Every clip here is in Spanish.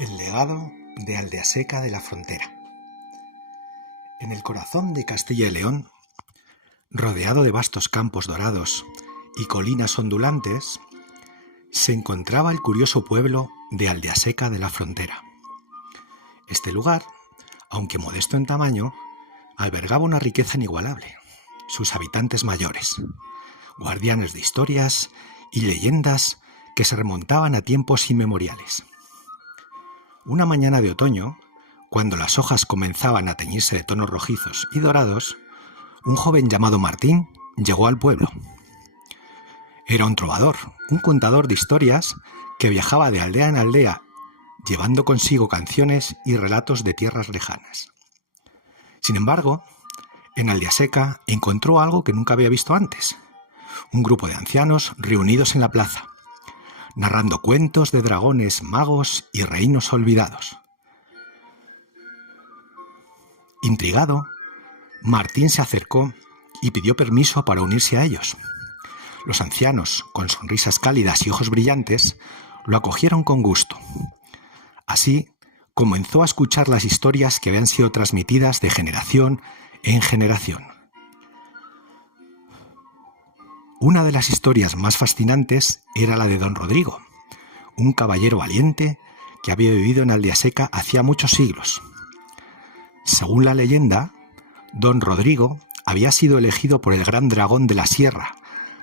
El legado de Aldeaseca de la Frontera. En el corazón de Castilla y León, rodeado de vastos campos dorados y colinas ondulantes, se encontraba el curioso pueblo de Aldeaseca de la Frontera. Este lugar, aunque modesto en tamaño, albergaba una riqueza inigualable. Sus habitantes mayores, guardianes de historias y leyendas que se remontaban a tiempos inmemoriales. Una mañana de otoño, cuando las hojas comenzaban a teñirse de tonos rojizos y dorados, un joven llamado Martín llegó al pueblo. Era un trovador, un contador de historias que viajaba de aldea en aldea, llevando consigo canciones y relatos de tierras lejanas. Sin embargo, en Aldeaseca encontró algo que nunca había visto antes: un grupo de ancianos reunidos en la plaza, narrando cuentos de dragones, magos y reinos olvidados. Intrigado, Martín se acercó y pidió permiso para unirse a ellos. Los ancianos, con sonrisas cálidas y ojos brillantes, lo acogieron con gusto. Así, comenzó a escuchar las historias que habían sido transmitidas de generación en generación. Una de las historias más fascinantes era la de don Rodrigo, un caballero valiente que había vivido en Aldeaseca hacía muchos siglos. Según la leyenda, don Rodrigo había sido elegido por el gran dragón de la sierra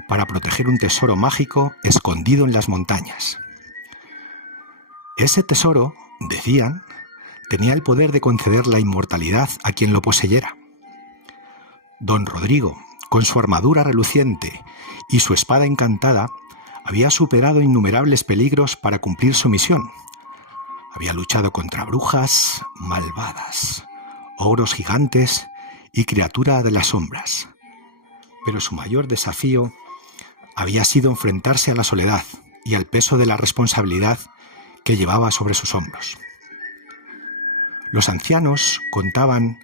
para proteger un tesoro mágico escondido en las montañas. Ese tesoro, decían, tenía el poder de conceder la inmortalidad a quien lo poseyera. Don Rodrigo, con su armadura reluciente y su espada encantada, había superado innumerables peligros para cumplir su misión. Había luchado contra brujas malvadas, ogros gigantes y criaturas de las sombras. Pero su mayor desafío había sido enfrentarse a la soledad y al peso de la responsabilidad que llevaba sobre sus hombros. Los ancianos contaban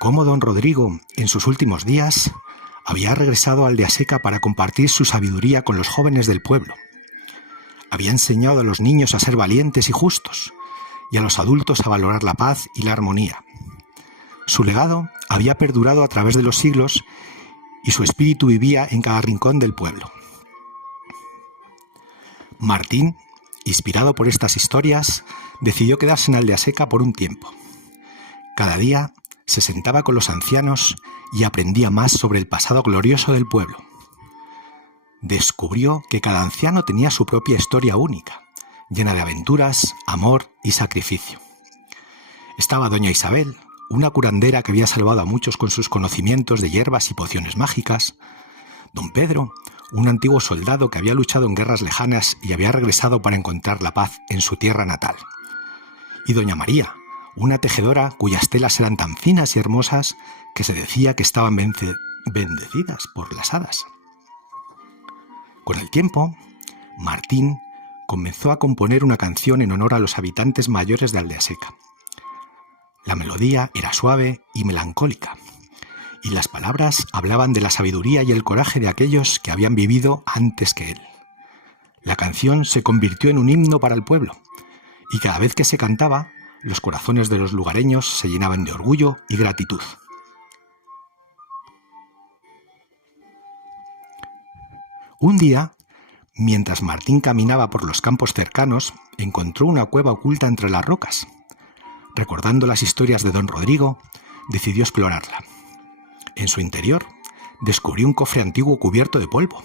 cómo don Rodrigo, en sus últimos días, había regresado a Aldeaseca para compartir su sabiduría con los jóvenes del pueblo. Había enseñado a los niños a ser valientes y justos, y a los adultos a valorar la paz y la armonía. Su legado había perdurado a través de los siglos y su espíritu vivía en cada rincón del pueblo. Martín, inspirado por estas historias, decidió quedarse en Aldeaseca por un tiempo. Cada día se sentaba con los ancianos y aprendía más sobre el pasado glorioso del pueblo. Descubrió que cada anciano tenía su propia historia única, llena de aventuras, amor y sacrificio. Estaba doña Isabel, una curandera que había salvado a muchos con sus conocimientos de hierbas y pociones mágicas; don Pedro, un antiguo soldado que había luchado en guerras lejanas y había regresado para encontrar la paz en su tierra natal; y doña María, una tejedora cuyas telas eran tan finas y hermosas que se decía que estaban bendecidas por las hadas. Con el tiempo, Martín comenzó a componer una canción en honor a los habitantes mayores de Aldeaseca. La melodía era suave y melancólica, y las palabras hablaban de la sabiduría y el coraje de aquellos que habían vivido antes que él. La canción se convirtió en un himno para el pueblo, y cada vez que se cantaba, los corazones de los lugareños se llenaban de orgullo y gratitud. Un día, mientras Martín caminaba por los campos cercanos, encontró una cueva oculta entre las rocas. Recordando las historias de don Rodrigo, decidió explorarla. En su interior, descubrió un cofre antiguo cubierto de polvo.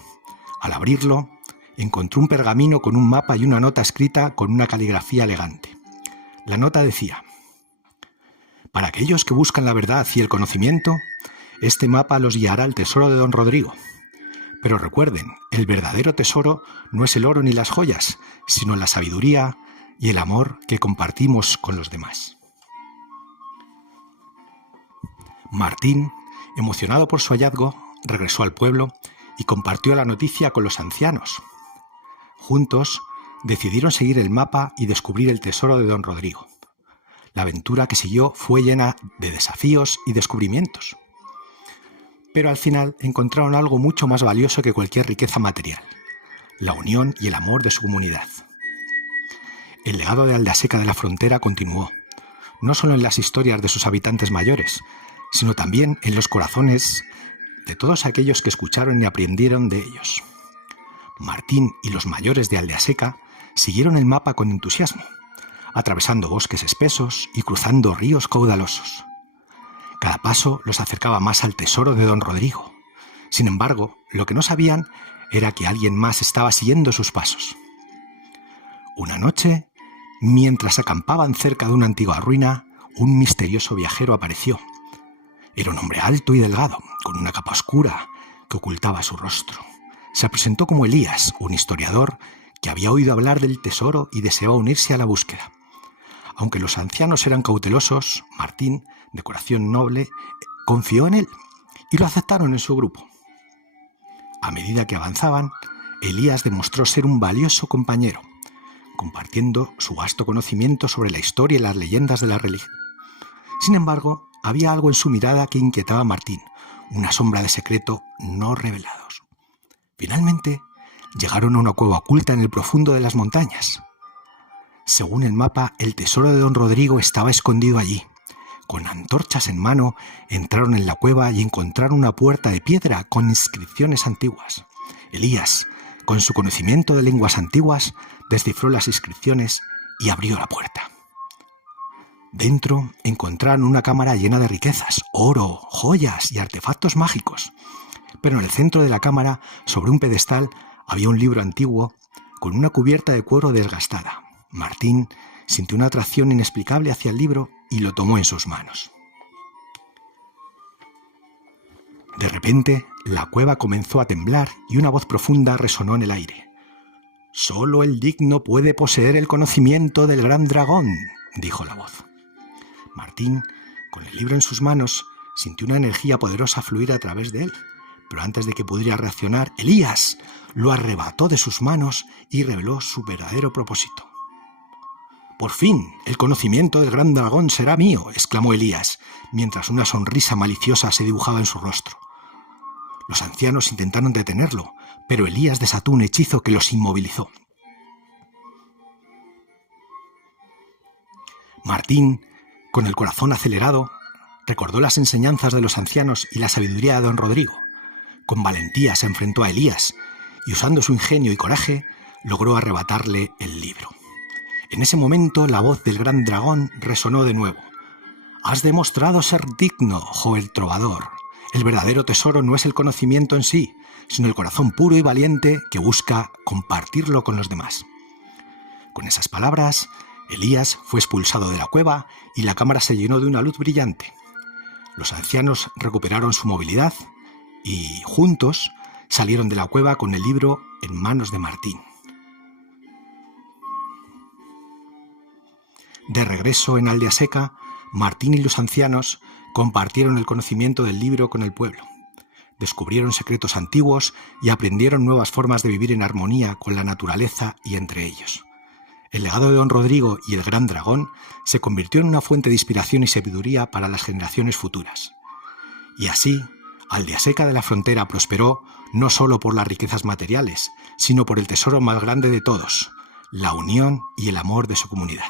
Al abrirlo, encontró un pergamino con un mapa y una nota escrita con una caligrafía elegante. La nota decía: para aquellos que buscan la verdad y el conocimiento, este mapa los guiará al tesoro de don Rodrigo. Pero recuerden, el verdadero tesoro no es el oro ni las joyas, sino la sabiduría y el amor que compartimos con los demás. Martín, emocionado por su hallazgo, regresó al pueblo y compartió la noticia con los ancianos. Juntos, decidieron seguir el mapa y descubrir el tesoro de don Rodrigo. La aventura que siguió fue llena de desafíos y descubrimientos. Pero al final encontraron algo mucho más valioso que cualquier riqueza material: la unión y el amor de su comunidad. El legado de Aldeaseca de la Frontera continuó, no solo en las historias de sus habitantes mayores, sino también en los corazones de todos aquellos que escucharon y aprendieron de ellos. Martín y los mayores de Aldeaseca siguieron el mapa con entusiasmo, atravesando bosques espesos y cruzando ríos caudalosos. Cada paso los acercaba más al tesoro de don Rodrigo. Sin embargo, lo que no sabían era que alguien más estaba siguiendo sus pasos. Una noche, mientras acampaban cerca de una antigua ruina, un misterioso viajero apareció. Era un hombre alto y delgado, con una capa oscura que ocultaba su rostro. Se presentó como Elías, un historiador que había oído hablar del tesoro y deseaba unirse a la búsqueda. Aunque los ancianos eran cautelosos, Martín, de corazón noble, confió en él y lo aceptaron en su grupo. A medida que avanzaban, Elías demostró ser un valioso compañero, compartiendo su vasto conocimiento sobre la historia y las leyendas de la religión. Sin embargo, había algo en su mirada que inquietaba a Martín, una sombra de secreto no revelados. Finalmente, llegaron a una cueva oculta en el profundo de las montañas. Según el mapa, el tesoro de don Rodrigo estaba escondido allí. Con antorchas en mano, entraron en la cueva y encontraron una puerta de piedra con inscripciones antiguas. Elías, con su conocimiento de lenguas antiguas, descifró las inscripciones y abrió la puerta. Dentro encontraron una cámara llena de riquezas, oro, joyas y artefactos mágicos. Pero en el centro de la cámara, sobre un pedestal, había un libro antiguo con una cubierta de cuero desgastada. Martín sintió una atracción inexplicable hacia el libro y lo tomó en sus manos. De repente, la cueva comenzó a temblar y una voz profunda resonó en el aire. «Solo el digno puede poseer el conocimiento del gran dragón», dijo la voz. Martín, con el libro en sus manos, sintió una energía poderosa fluir a través de él, pero antes de que pudiera reaccionar, Elías lo arrebató de sus manos y reveló su verdadero propósito. «Por fin, el conocimiento del gran dragón será mío», exclamó Elías, mientras una sonrisa maliciosa se dibujaba en su rostro. Los ancianos intentaron detenerlo, pero Elías desató un hechizo que los inmovilizó. Martín, con el corazón acelerado, recordó las enseñanzas de los ancianos y la sabiduría de don Rodrigo. Con valentía se enfrentó a Elías y, usando su ingenio y coraje, logró arrebatarle el libro. En ese momento, la voz del gran dragón resonó de nuevo. «Has demostrado ser digno, joven trovador. El verdadero tesoro no es el conocimiento en sí, sino el corazón puro y valiente que busca compartirlo con los demás». Con esas palabras, Elías fue expulsado de la cueva y la cámara se llenó de una luz brillante. Los ancianos recuperaron su movilidad y, juntos, salieron de la cueva con el libro en manos de Martín. De regreso en Aldeaseca, Martín y los ancianos compartieron el conocimiento del libro con el pueblo. Descubrieron secretos antiguos y aprendieron nuevas formas de vivir en armonía con la naturaleza y entre ellos. El legado de don Rodrigo y el gran dragón se convirtió en una fuente de inspiración y sabiduría para las generaciones futuras. Y así, Aldeaseca de la Frontera prosperó no solo por las riquezas materiales, sino por el tesoro más grande de todos, la unión y el amor de su comunidad.